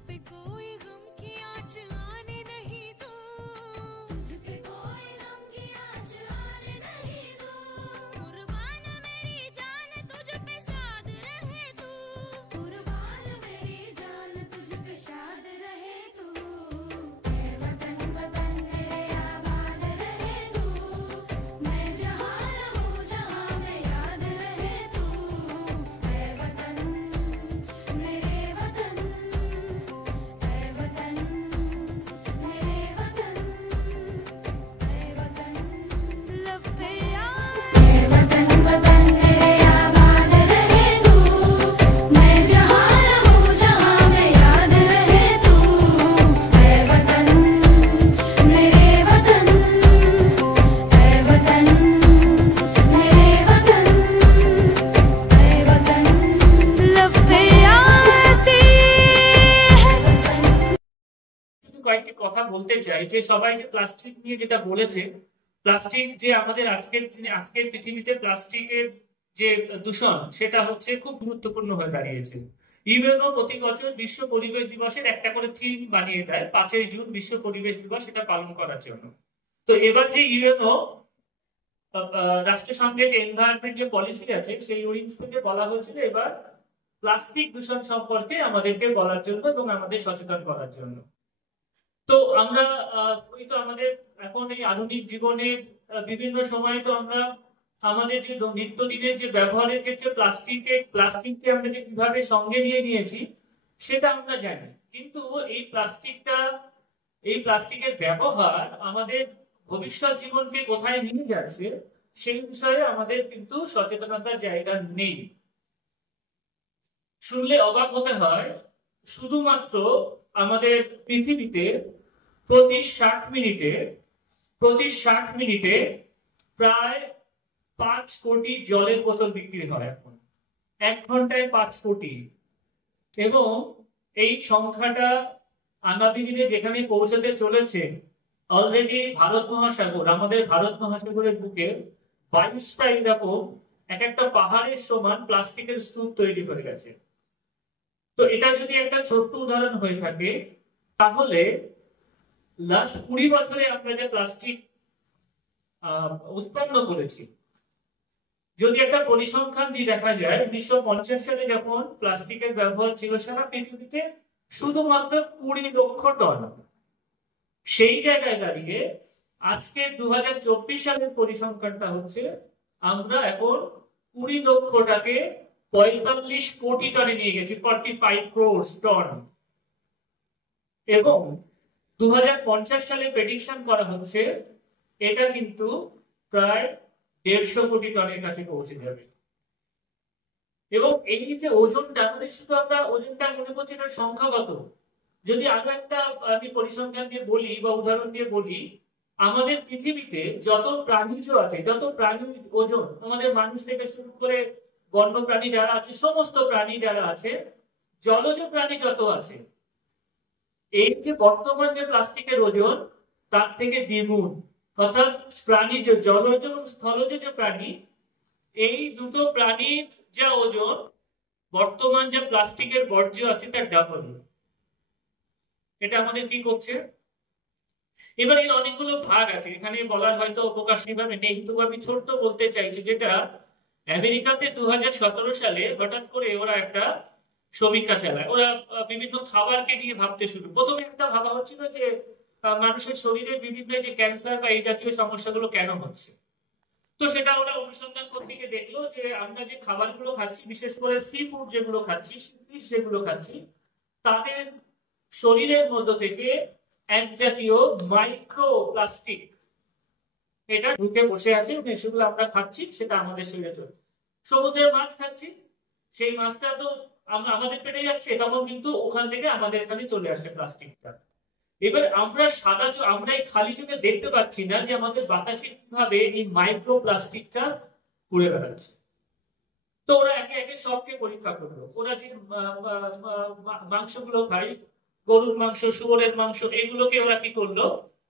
पे कोई गम की आँच आने नहीं दो, तुझ पे कोई गम की आँच आने नहीं दो। कुर्बान मेरी जान तुझ पे शाद रहे तू, कुर्बान मेरी जान तुझ पे शाद रहे तू। ऐ वतन वतन मेरे आबाद रहे तू, मैं जहाँ रहूँ जहाँ में याद रहे तू। ऐ वतन मेरे वतन, ऐ वतन मेरे वतन, ऐ वतन लब पे यार। ऐ वतन वतन मेरे आबाद रहे तू, मैं जहाँ रहूँ जहाँ में याद रहे तू। ऐ वतन मेरे वतन, ऐ वतन मेरे वतन, ऐ वतन लब पे आती है। শুধু কয়েকটি কথা বলতে চাই যে সবাই যে প্লাস্টিক নিয়ে যেটা বলেছে, প্লাস্টিক যে আমাদের আজকের পৃথিবীতে প্লাস্টিকের যে দূষণ সেটা হচ্ছে খুব গুরুত্বপূর্ণ হয়ে দাঁড়িয়েছে। ইউএনও প্রতি বছর বিশ্ব পরিবেশ দিবসের একটা করে থিম বানিয়ে দেয় 5ই জুন বিশ্ব পরিবেশ দিবস এটা পালন করার জন্য। তো এবার যে ইউএনও রাষ্ট্রসংঘের যে এনভায়রনমেন্ট যে পলিসি আছে সেই উইংস থেকে বলা হয়েছিল এবার প্লাস্টিক দূষণ সম্পর্কে আমাদেরকে বলার জন্য এবং আমাদের সচেতন করার জন্য। তো আমরা ওই তো আমাদের এখন এই আধুনিক জীবনের বিভিন্ন সময় তো আমরা আমাদের যে নিত্যদিনের যে ব্যবহারের ক্ষেত্রে প্লাস্টিককে আমরা যে কিভাবে সঙ্গে নিয়ে নিয়েছি সেটা আমরা জানি, কিন্তু এই প্লাস্টিকের ব্যবহার আমাদের ভবিষ্যৎ জীবনকে কোথায় নিয়ে যাচ্ছে সেই বিষয়ে আমাদের কিন্তু সচেতনতার জায়গা নেই। শুনলে অবাক হতে হয়, শুধুমাত্র আমাদের পৃথিবীতে প্রতি 60 মিনিটে প্রায় 5 কোটি জলের বোতল বিক্রি হয় এখন, 1 ঘন্টায় 5 কোটি। এবং এই সংখ্যাটা আগামী দিনে যেখানে পৌঁছাতে চলেছে, অলরেডি আমাদের ভারত মহাসাগরের বুকে 22টা এরকম এক একটা পাহাড়ের সমান প্লাস্টিকের স্তূপ তৈরি হয়ে গেছে। তো এটা যদি একটা ছোট্ট উদাহরণ হয়ে থাকে, তাহলে লাস্ট 20 বছরে আমরা যে প্লাস্টিক উৎপন্ন করেছি, যদি একটা পরিসংখ্যান দিয়ে দেখা যায় 1950 সালে যখন প্লাস্টিকের ব্যবহার ছিল সারা পৃথিবীতে শুধুমাত্র 20 লক্ষ টন, সেই জায়গায় দাঁড়িয়ে আজকে 2024 সালের পরিসংখ্যানটা হচ্ছে আমরা এখন 20 লক্ষটাকে 45 কোটি টনে নিয়ে গেছি, 45 crores টন। এবং 2050 সালে প্রেডিকশন করা হচ্ছে এটা কিন্তু প্রায় 150 কোটি টনের কাছে পৌঁছে যাবে। এবং এই যে ওজনটা, আমাদের শুধু আমরা ওজনটা মনে করছি এটা সংখ্যাগত, যদি আরো একটা আমি পরিসংখ্যান দিয়ে বলি বা উদাহরণ দিয়ে বলি, আমাদের পৃথিবীতে যত প্রাণীজ আছে, যত প্রাণী ওজন, আমাদের মানুষ থেকে শুরু করে বন্য প্রাণী যারা আছে, সমস্ত প্রাণী যারা আছে, জলজ প্রাণী যত আছে, এই যে বর্তমান যে প্লাস্টিকের ওজন তার থেকে দ্বিগুণ। অর্থাৎ প্রাণীজ, জলজ এবং স্থলজ যে প্রাণী, এই দুটো প্রাণীর যা ওজন বর্তমান যা প্লাস্টিকের বর্জ্য আছে তার ডাবল। এটা আমাদের কি করছে? এবার এর অনেকগুলো ভাগ আছে, এখানে বলার হয়তো অবকাশভাবে নেই, কিন্তু আমি ছোট্ট বলতে চাইছি, যেটা আমেরিকাতে 2017 সালে হঠাৎ করে ওরা একটা সমীক্ষা চালায়। ওরা বিভিন্ন খাবারকে নিয়ে ভাবতে শুরু, প্রথমে একটা ভাবা হচ্ছিল যে মানুষের শরীরে বিভিন্ন যে ক্যান্সার বা এই জাতীয় সমস্যাগুলো কেন হচ্ছে। তো সেটা ওরা অনুসন্ধান করতে গিয়ে দেখলো যে আমরা যে খাবারগুলো খাচ্ছি, বিশেষ করে সি ফুড যেগুলো খাচ্ছি, যেগুলো খাচ্ছি, তাদের শরীরের মধ্য থেকে এক জাতীয় মাইক্রো প্লাস্টিক এটা ঢুকে বসে আছে, সেগুলো আমরা খাচ্ছি, সেটা আমাদের শরীরে চলে। সমুদ্রের মাছ খাচ্ছি, সেই মাছটা তো আমাদের পেটে যাচ্ছে, তখন কিন্তু ওখান থেকে আমাদের এখানে চলে আসছে প্লাস্টিকটা। এবার আমরা আমরা এই খালি চোখে দেখতে পাচ্ছি না যে আমাদের বাতাসে কিভাবে এই মাইক্রো প্লাস্টিকটা ঘুরে বেড়াচ্ছে। তো ওরা একে একে সবকে পরীক্ষা করলো। ওরা যে মাংসগুলো খায়, গরুর মাংস, শুয়োরের মাংস, এগুলোকে ওরা কি করলো,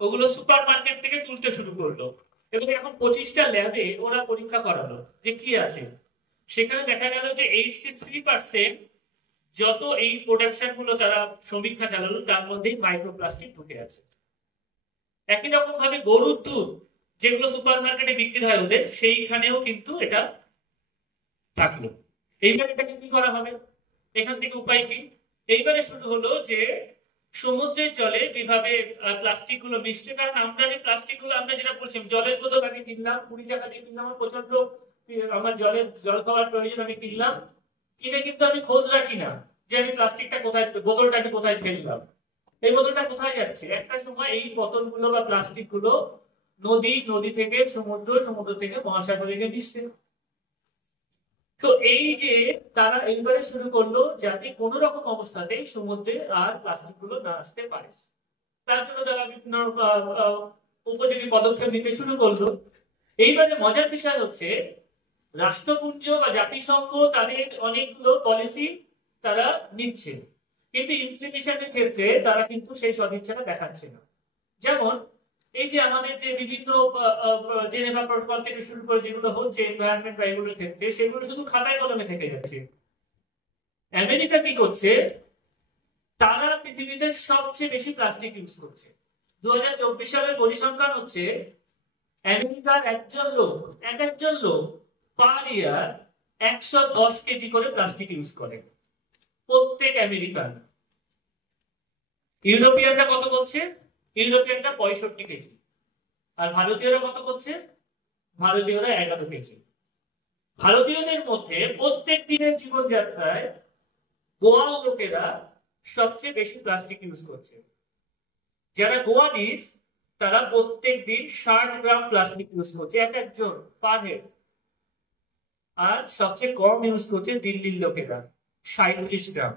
ওগুলো সুপার মার্কেট থেকে তুলতে শুরু করলো এবং এখন 25টা ল্যাবে ওরা পরীক্ষা করালো যে কি আছে। সেখানে দেখা গেল যে 83% যত এই প্রোডাকশন গুলো তারা সমীক্ষা চালালো তার মধ্যেই মাইক্রোপ্লাস্টিক ঢুকে আছে। একই রকম ভাবে গরুর দুধ যেগুলো সুপার মার্কেটে বিক্রি হয় ওদের, সেইখানেও কিন্তু এটা থাকলো। এইবার এটাকে কি করা হবে, এখান থেকে উপায় কি? এইবারে শুরু হলো যে সমুদ্রের জলে যেভাবে প্লাস্টিক গুলো মিশছে, কারণ আমরা যে প্লাস্টিক গুলো আমরা যেটা বলছিলাম জলের বোতল আমি কিনলাম 20 টাকা দিয়ে কিনলাম, আমার প্রচন্ড আমার জল খাওয়ার প্রয়োজন, আমি কিনলাম, কিনে কিন্তু আমি খোঁজ রাখি না যে আমি প্লাস্টিকটা কোথায়, বোতলটা আমি কোথায় ফেললাম, এই বোতলটা কোথায় যাচ্ছে। একটা সময় এই বোতলগুলো বা প্লাস্টিক গুলো নদী থেকে সমুদ্র থেকে মহাসাগরে গিয়ে মিশছে। তো এই যে তারা এইবারে শুরু করলো যাতে কোন রকম অবস্থাতেই সমুদ্রে আর প্লাস্টিক গুলো না আসতে পারে, তার জন্য তারা বিভিন্ন উপযোগী পদক্ষেপ নিতে শুরু করলো। এইবারে মজার বিষয় হচ্ছে রাষ্ট্রপুঞ্জ বা জাতিসংঘ তাদের অনেকগুলো পলিসি তারা নিচ্ছে, কিন্তু ইমপ্লিমেশনের ক্ষেত্রে তারা কিন্তু সেই সদিচ্ছাটা দেখাচ্ছে না। যেমন এই যে আমাদের যে বিভিন্ন জেনেভা প্রটোকল থেকে শুরু করে যেগুলো হচ্ছে এনভায়রনমেন্ট বা এগুলোর ক্ষেত্রে, সেগুলো শুধু খাতায় কলমে থেকে যাচ্ছে। আমেরিকা কি করছে, তারা পৃথিবীতে সবচেয়ে বেশি প্লাস্টিক ইউজ করছে। 2024 সালের পরিসংখ্যান হচ্ছে আমেরিকার একজন লোক পার ইয়ার 110 কেজি করে প্লাস্টিক ইউজ করে, প্রত্যেক আমেরিকান। ইউরোপিয়ানরা কত করছে, ইউরোপিয়ানরা 65 কেজি, আর ভারতীয়রা কত করছে, ভারতীয়রা 11 কেজি। ভারতীয়দের মধ্যে প্রত্যেক দিনের জীবনযাত্রায় গোয়ার লোকেরা সবচেয়ে বেশি প্লাস্টিক ইউজ করছে। যারা গোয়ানিজ তারা প্রত্যেক দিন 60 গ্রাম প্লাস্টিক ইউজ করছে একজন পার হেড, আর সবচেয়ে কম ইউজ করছে দিল্লির লোকেরা 37 গ্রাম।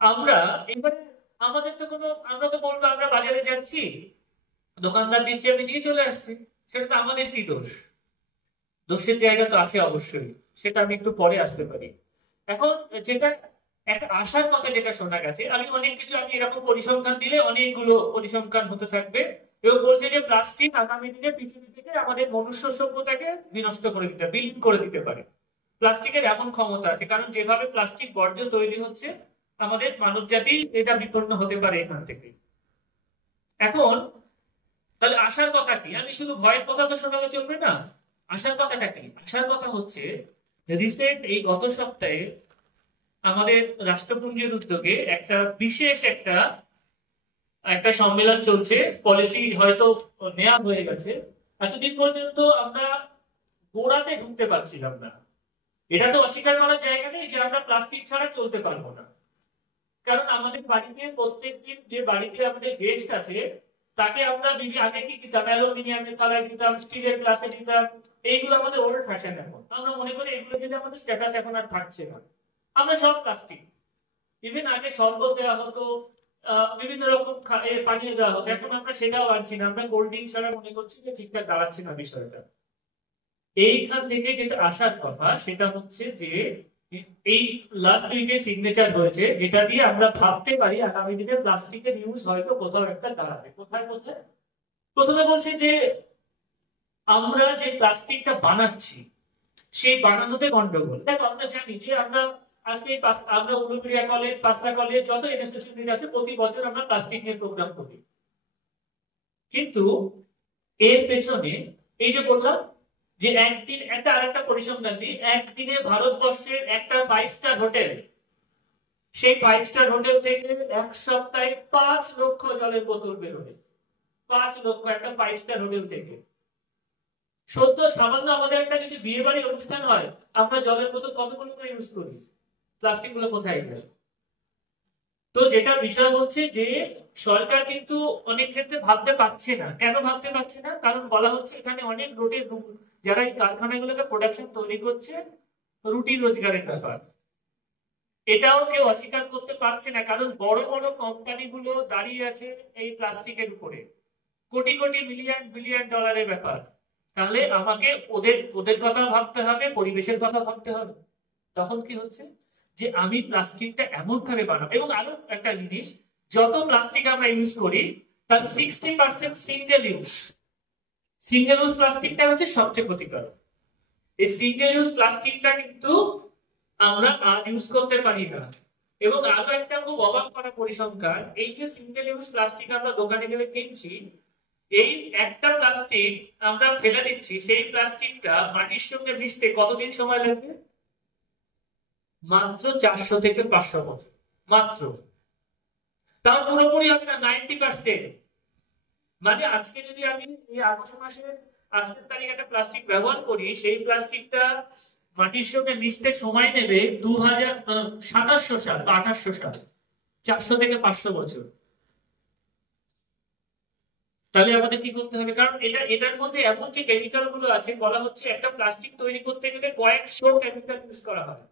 আমরা এবারে আমাদের তো আমরা তো বলবো আমরা বাজারে যাচ্ছি, দোকানদার দিচ্ছে আমি নিয়ে চলে আসছি, সেটা তো আমাদের কি দোষ? দোষের জায়গা তো আছে অবশ্যই, সেটা আমি একটু পরে আসতে পারি। এখন যেটা একটা আশার কথা যেটা শোনা গেছে, আমি অনেক কিছু আমি এরকম পরিসংখ্যান দিলে অনেকগুলো পরিসংখ্যান হতে থাকবে, এবং বলছে যে প্লাস্টিক আগামী দিনে পৃথিবী থেকে আমাদের মনুষ্য সভ্যতাকে বিনষ্ট করে দিতে, বিলীন করে দিতে পারে। প্লাস্টিকের এমন ক্ষমতা আছে, কারণ যেভাবে প্লাস্টিক বর্জ্য তৈরি হচ্ছে আমাদের মানব জাতি এটা বিপন্ন হতে পারে এখান থেকে। এখন তাহলে আশার কথা কি? আমি শুধু ভয়ের কথা তো শোনালে চলবে না, আশার কথাটা কি? আশার কথা হচ্ছে রিসেন্ট এই গত সপ্তাহে আমাদের রাষ্ট্রপুঞ্জের উদ্যোগে একটা বিশেষ একটা সম্মেলন চলছে, পলিসি হয়তো নেওয়া হয়ে গেছে। এতদিন পর্যন্ত আমরা গোড়াতে ঢুকতে পারছিলাম না, এটা তো অস্বীকার করার জায়গা নেই যে আমরা প্লাস্টিক ছাড়া চলতে পারবো না, কারণ আমাদের বাড়িতে প্রত্যেকদিন যে বাড়িতে আমাদের গেস্ট আছে তাকে আমরা আগে কি দিতাম, অ্যালুমিনিয়ামের থালায় দিতাম, স্টিলের গ্লাসে দিতাম, এইগুলো আমাদের ওল্ড ফ্যাশন। এখন আমরা মনে করি এগুলো দিলে আমাদের স্ট্যাটাস এখন আর থাকছে না, আমরা সব প্লাস্টিক। ইভেন আগে শরবত দেওয়া হতো, বিভিন্ন রকম পানীয় দেওয়া হতো, এখন আমরা সেটাও আনছি না, আমরা কোল্ড ড্রিঙ্কস ছাড়া মনে করছি যে ঠিকঠাক দাঁড়াচ্ছে না বিষয়টা। এইখান থেকে যেটা আসার কথা সেটা হচ্ছে যে এই লাস্ট উইকে সিগনেচার হয়েছে, যেটা দিয়ে আমরা ভাবতে পারি আগামী দিনে প্লাস্টিকের ইউজ হয়তো কোথাও একটা দাঁড়াবে। কোথায়? প্রথমে বলছে যে আমরা যে প্লাস্টিকটা বানাচ্ছি সেই বানানোতে গন্ডগোল। দেখো আমরা জানি যে আমরা আজকে আমরা উলুবেড়িয়া কলেজ, পাঁচলা কলেজ, যত এনএসএস ইউনিট আছে প্রতি বছর আমরা প্লাস্টিক নিয়ে প্রোগ্রাম করি, কিন্তু এর পেছনে এই যে বললাম যে একদিন একটা আরেকটা পরিসংখ্যান দিই, একদিনে ভারতবর্ষের একটা 5 স্টার হোটেল, সেই 5 স্টার হোটেল থেকে এক সপ্তাহে 5 লক্ষ জলের বোতল বেরোবে, 5 লক্ষ একটা 5 স্টার হোটেল থেকে। সদ্য সামান্য আমাদের একটা যদি বিয়ে বাড়ি অনুষ্ঠান হয় আমরা জলের বোতল কতগুলো করে ইউজ করি, প্লাস্টিক গুলো কোথায় গেল? তো যেটা বিষয় হচ্ছে যে সরকার কিন্তু অনেক ক্ষেত্রে ভাবতে পারছে না। কেন ভাবতে পারছে না? কারণ বলা হচ্ছে এখানে অনেক রোডের যারা এই কারখানাগুলোকে প্রোডাকশন তৈরি করছে রুটি রোজগারের ব্যাপার, এটাও কেউ অস্বীকার করতে পারছে না, কারণ বড় বড় কোম্পানিগুলো দাঁড়িয়ে আছে এই প্লাস্টিকের উপরে, কোটি কোটি বিলিয়ন ডলারের ব্যাপার। তাহলে আমাকে ওদের কথা ভাবতে হবে, পরিবেশের কথা ভাবতে হবে। তখন কি হচ্ছে যে আমি প্লাস্টিকটা এমন ভাবে বানাবো, এবং আরো একটা জিনিস, যত প্লাস্টিক আমরা ইউজ করি তার 60% সিঙ্গেল ইউজ প্লাস্টিকটা হচ্ছে সবচেয়ে ক্ষতিকর। এই সিঙ্গেল ইউজ প্লাস্টিকটা কিন্তু আমরা আর ইউজ করতে পারি না। এবং আরো একটা খুব অবাক করা পরিসংখ্যান, এই যে সিঙ্গেল ইউজ প্লাস্টিক আমরা দোকানে গেলে কিনছি, এই একটা প্লাস্টিক আমরা ফেলে দিচ্ছি, সেই প্লাস্টিকটা মাটির সঙ্গে মিশতে কতদিন সময় লাগবে? মাত্র 400 থেকে 500 বছর মাত্র। তাও পুরোপুরি হবে না, 90%। মানে আজকে যদি আমি এই আগস্ট মাসে আজকের তারিখ একটা প্লাস্টিক ব্যবহার করি, সেই প্লাস্টিকটা মাটির সঙ্গে মিশতে সময় নেবে 2700 সাল বা 2800 সাল, 400 থেকে 500 বছর। তাহলে আমাদের কি করতে হবে? কারণ এটার মধ্যে এমন যে কেমিক্যাল গুলো আছে, বলা হচ্ছে একটা প্লাস্টিক তৈরি করতে গেলে কয়েকশো কেমিক্যাল ইউজ করা হয়।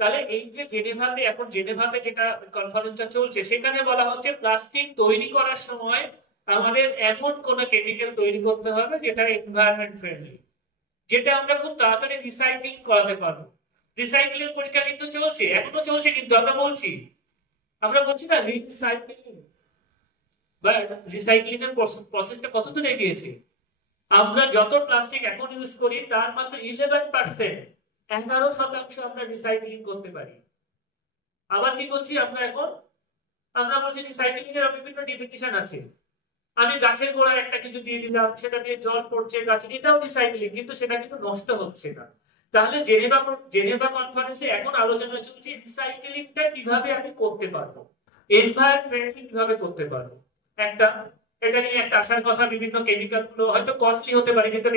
তাহলে এই যে জেনেভাতে যেটা কনফারেন্সটা চলছে, সেখানে বলা হচ্ছে প্লাস্টিক তৈরি করার সময় আমাদের এমন কোন কেমিক্যাল তৈরি করতে হবে যেটা এনভায়রনমেন্ট ফ্রেন্ডলি, যেটা আমরা খুব তাড়াতাড়ি রিসাইক্লিং করাতে পারবো। রিসাইক্লিং পরীক্ষা কিন্তু চলছে, এখনো চলছে, কিন্তু আমরা বলছি না রিসাইক্লিং বা রিসাইক্লিং এর প্রসেসটা কত দূর এগিয়েছে। আমরা যত প্লাস্টিক এখন ইউজ করি তার মাত্র 11%, 11% আমরা রিসাইক্লিং করতে পারি। আবার কি করছি আমরা বলছি রিসাইক্লিং এর বিভিন্ন ডেফিনিশন আছে। আমি গাছের গোড়ায় একটা কিছু দিয়ে দিলাম, সেটা দিয়ে জল পড়ছে গাছে, এটাও রিসাইক্লিং, কিন্তু সেটা কিন্তু নষ্ট হচ্ছে না। তাহলে জেনেভা কনফারেন্সে এখন আলোচনা চলছে রিসাইক্লিংটা কিভাবে আমি করতে পারবো, এনভায়রনমেন্ট কিভাবে করতে পারবো। এটা নিয়ে একটা আসার কথা। বিভিন্ন কেমিক্যাল গুলো হয়তো কস্টলি হতে পারে, কিন্তু